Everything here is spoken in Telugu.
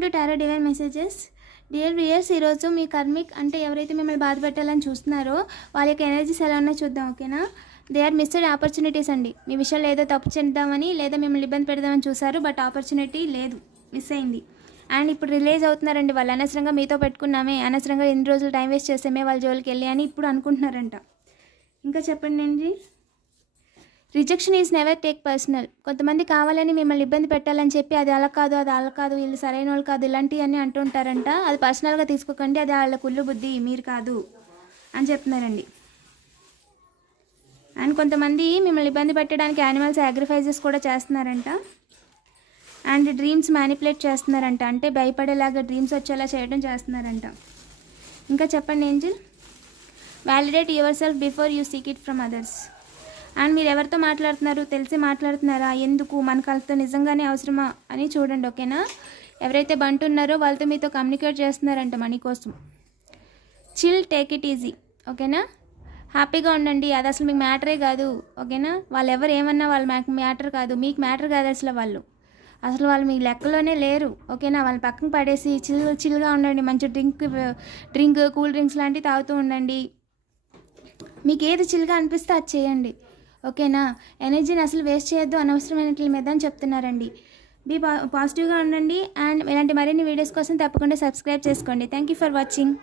Welcome to tarot divine messages. Dear viewers, ఈరోజు మీ కర్మిక్ అంటే ఎవరైతే మిమ్మల్ని బాధ పెట్టాలని చూస్తున్నారో వాళ్ళ యొక్క ఎనర్జీస్ ఎలా ఉన్నాయో చూద్దాం. ఓకేనా? దే ఆర్ మిస్డ్ ఆపర్చునిటీస్ అండి. మీ విషయంలో ఏదో తప్పు చేద్దామని లేదా మిమ్మల్ని ఇబ్బంది పెడదామని చూసారు, బట్ ఆపర్చునిటీ లేదు, మిస్ అయింది. అండ్ ఇప్పుడు రిలీజ్ అవుతున్నారండి. వాళ్ళు అనవసరంగా మీతో పెట్టుకున్నామే, అనవసరంగా ఎన్ని రోజులు టైం వేస్ట్ చేసామే వాళ్ళ జోలికి వెళ్ళి అని ఇప్పుడు అనుకుంటున్నారంట. ఇంకా చెప్పండి అండి. Rejection is never take personal. కొంతమంది కావాలని మిమ్మల్ని ఇబ్బంది పెట్టాలని చెప్పి అది అలా కాదు, అది అలా కాదు, వీళ్ళు సరైన వాళ్ళు కాదు, ఇలాంటివన్నీ అంటుంటారంట. అది పర్సనల్గా తీసుకోకండి, అది వాళ్ళ కుళ్ళు బుద్ధి, మీరు కాదు అని చెప్తున్నారండి. అండ్ కొంతమంది మిమ్మల్ని ఇబ్బంది పెట్టడానికి యానిమల్ సాక్రిఫైజెస్ కూడా చేస్తున్నారంట. అండ్ డ్రీమ్స్ మ్యానిపులేట్ చేస్తున్నారంట, అంటే భయపడేలాగా డ్రీమ్స్ వచ్చేలా చేయడం చేస్తున్నారంట. ఇంకా చెప్పండి angel. Validate your self before you seek it from others. And మీరు ఎవరితో మాట్లాడుతున్నారు, తెలిసి మాట్లాడుతున్నారా, ఎందుకు, మన వాళ్ళతో నిజంగానే అవసరమా అని చూడండి. ఓకేనా? ఎవరైతే బంటున్నారో వాళ్ళతో మీతో కమ్యూనికేట్ చేస్తున్నారంట మనీ కోసం. Chill, take it easy. ఓకేనా? హ్యాపీగా ఉండండి, అది అసలు మీకు మ్యాటరే కాదు. ఓకేనా? వాళ్ళు ఎవరు ఏమన్నా వాళ్ళు మ్యాటర్ కాదు, మీకు మ్యాటర్ కాదు అసలు. వాళ్ళు మీ లెక్కలోనే లేరు. ఓకేనా? వాళ్ళని పక్కన పడేసి చిల్గా ఉండండి. మంచి డ్రింక్ కూల్ డ్రింక్స్ లాంటివి తాగుతూ ఉండండి. మీకు ఏది చిల్గా అనిపిస్తే అది చేయండి. ఓకేనా? ఎనర్జీని అసలు వేస్ట్ చేయొద్దు అనవసరమైన మీద అని చెప్తున్నారండి. పాజిటివ్గా ఉండండి. అండ్ ఇలాంటి మరిన్ని వీడియోస్ కోసం తప్పకుండా సబ్స్క్రైబ్ చేసుకోండి. Thank you for watching.